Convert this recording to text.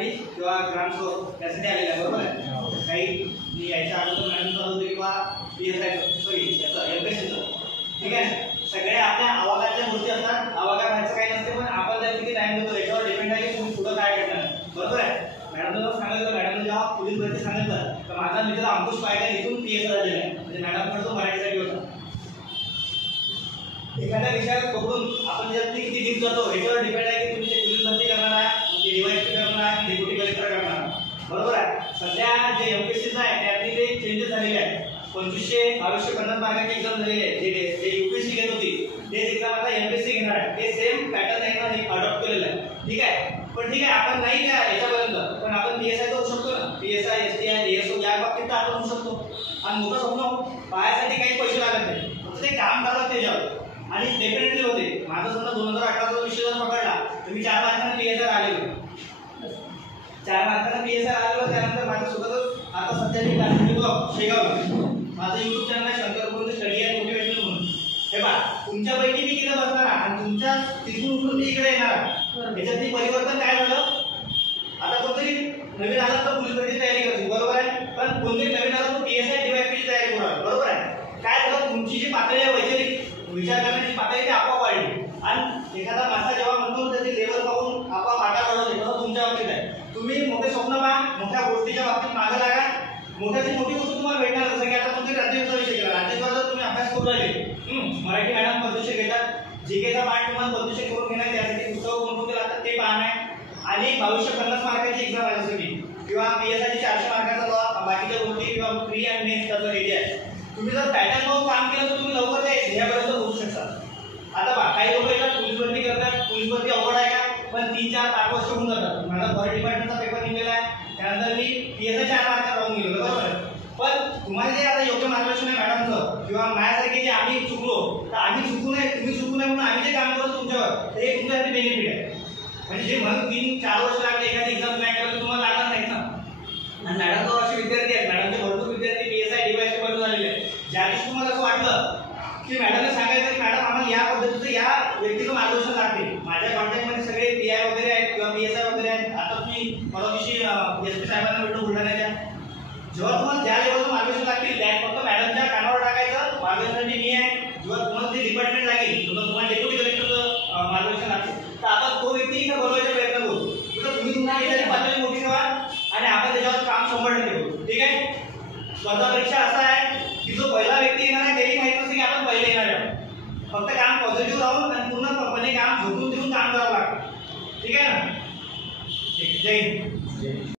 खाली किंवा ग्रामसेवक यासाठी आलेला आहे, बरोबर आहे. काही यायच्या अगोदर मॅडम चालू होते किंवा PSI सॉरी याचं MPSCचं, ठीक आहे. सगळ्या आपल्या आवागाच्या गोष्टी असतात. आवागा व्हायचं काही नसते, पण आपण जर किती टाइम देतो याच्यावर डिपेंड आहे की तुम्ही पुढे काय करणार, बरोबर आहे. मॅडमला सांगितलं, मॅडमने जेव्हा पोलीस भरती सांगितलं तर माझा मित्र अंकुश पायकर इथून PSI झालेला आहे, म्हणजे मॅडम पण तो मराठीसाठी होता. एखाद्या विषयात पकडून आपण जर ती किती दिन जातो याच्यावर डिपेंड आहे की तुम्ही पोलीस भरती करणार आहे, म्हणजे DYSP करणार आहे, डेप्युटी कलेक्टर करणार आहे, बरोबर आहे. सध्या जे MPSCचं आहे त्यातली ते चेंजेस झालेले आहेत. 2550 मार्काची एक्झाम झालेली आहे. जे UPSC घेत होती तेच एक्झाम आता MPSC घेणार आहे. ते सेम पॅटर्न आहे ना, अडॉप्ट केलेलं आहे, ठीक आहे. पण ठीक आहे, आपण नाही त्या याच्यापर्यंत, पण आपण PSI तर होऊ शकतो ना. PSI STI ASO या बाबतीत तर आपण होऊ शकतो. आणि मोठं स्वप्न पाहायसाठी काही पैसे लागत नाही, फक्त ते काम करावं त्याच्यावर. आणि डेफिनेटली होते. माझं समजा 2018चा विषय जर पकडला तर मी 4 मार्कांना PSI आलेलो, 4 मार्कांना PSI आलेलो. त्यानंतर माझं स्वतःच आता सध्या मी क्लास शेगावला माझं YouTube चॅनल आहे शंकर गुरुजी स्टडी अँड मोटिवेशन म्हणून. हे पहा, तुमच्यापैकी मी किती बसणार आणि तुमच्या तिथून उठून मी इकडे येणार, याच्यातली परिवर्तन काय झालं. आता कोणतरी नवीन आला तर पोलीस भरतीची तयारी करतो, बरोबर आहे. पण कोणतरी नवीन आला तर PSI DYSPची तयारी करणार, बरोबर आहे. काय झालं, तुमची जी पातळी आहे वैचारिक विचार करण्याची पातळी ती आपोआप वाढली. आणि एखादा माणसा जेव्हा म्हणतो त्याची लेवल पाहून आपोआप आकार वाढवते, तसं तुमच्या बाबतीत आहे. तुम्ही मोठे स्वप्न पहा, मोठ्या गोष्टीच्या बाबतीत मागे लागा. मोठ्याची मोठी गोष्ट तुम्हाला भेटणार. जसं की आता तुमचे राज्यविषय विषय केला, राज्यविषय जर तुम्ही अभ्यास करू राहिले, मराठी मॅडम पद्धतशीर घेतात, GKचा पाठ तुम्हाला पद्धतशीर करून घेणार, त्यासाठी पुस्तकं कोणकोणते लागतात ते पाहणं आहे. आणि 2250 मार्काची एक्झाम आहे, जसं की किंवा PSI 400 मार्काचा लॉ, बाकीच्या गोष्टी किंवा प्री आणि नेक्स्ट त्याचं एरिया आहे. तुम्ही जर पॅटर्नवर काम केलं तर तुम्ही लवकर त्या ध्येयापर्यंत पोहोचू शकता. आता बघा, काही लोक येतात पोलीस भरती करतात, पोलीस भरती अवघड आहे का, पण 3-4-5 वर्ष होऊन जातात. माझा फॉरेस्ट डिपार्टमेंटचा पेपर निघाला आहे, त्यानंतर मी PSI 4 मार्कात राहून गेलो, बरोबर आहे. पण तुम्हाला जे आता योग्य मार्गदर्शन आहे मॅडमचं किंवा माझ्यासारखे जे आम्ही चुकलो तर आम्ही चुकू नये, तुम्ही चुकू नये म्हणून आम्ही जे काम करतो तुमच्यावर, ते तुमच्यासाठी बेनिफिट आहे. म्हणजे जे म्हणून 3-4 वर्ष लागले एखादी एक्झाम क्रॅक करायला तुम्हाला लागणार नाही ना. आणि मॅडमचं असे विद्यार्थी आहेत, मॅडमचे भरपूर विद्यार्थी PSI DYSP मध्ये झालेले आहेत. ज्या दिवशी तुम्हाला असं वाटलं की मॅडमने सांगायचं की मॅडम आम्हाला या पद्धतीचं या व्यक्तीचं मार्गदर्शन लागते, माझ्या कॉन्टॅक्टमध्ये सगळे PI वगैरे आहेत किंवा PSI वगैरे आहेत. आता तुम्ही परवा दिवशी SP साहेबांना भेटून बुलढाण्याच्या, जेव्हा तुम्हाला ज्या लेवलचं मार्गदर्शन लागतील त्या फक्त मॅडमच्या कानावर टाकायचं, मार्गदर्शनाची मी आहे. जेव्हा तुम्हाला ते डिपार्टमेंट लागेल, तुम्हाला डेप्युटी कलेक्टरचं मार्गदर्शन लागते, तर आता तो व्यक्ती इथं बोलवायचा प्रयत्न करू. तुम्ही तुम्हाला याची पातळी मोठी ठेवा आणि आपण त्याच्यावर काम 100% करू, ठीक आहे. स्पर्धा परीक्षा असा आहे की जो पहिला व्यक्ती येणार आहे त्याही माहित नसते की आपण पहिले येणार आहे. फक्त काम पॉझिटिव्ह राहून आणि पूर्ण कंपनी काम झोपून देऊन काम करावं लागतं, ठीक आहे ना. जय हिंद.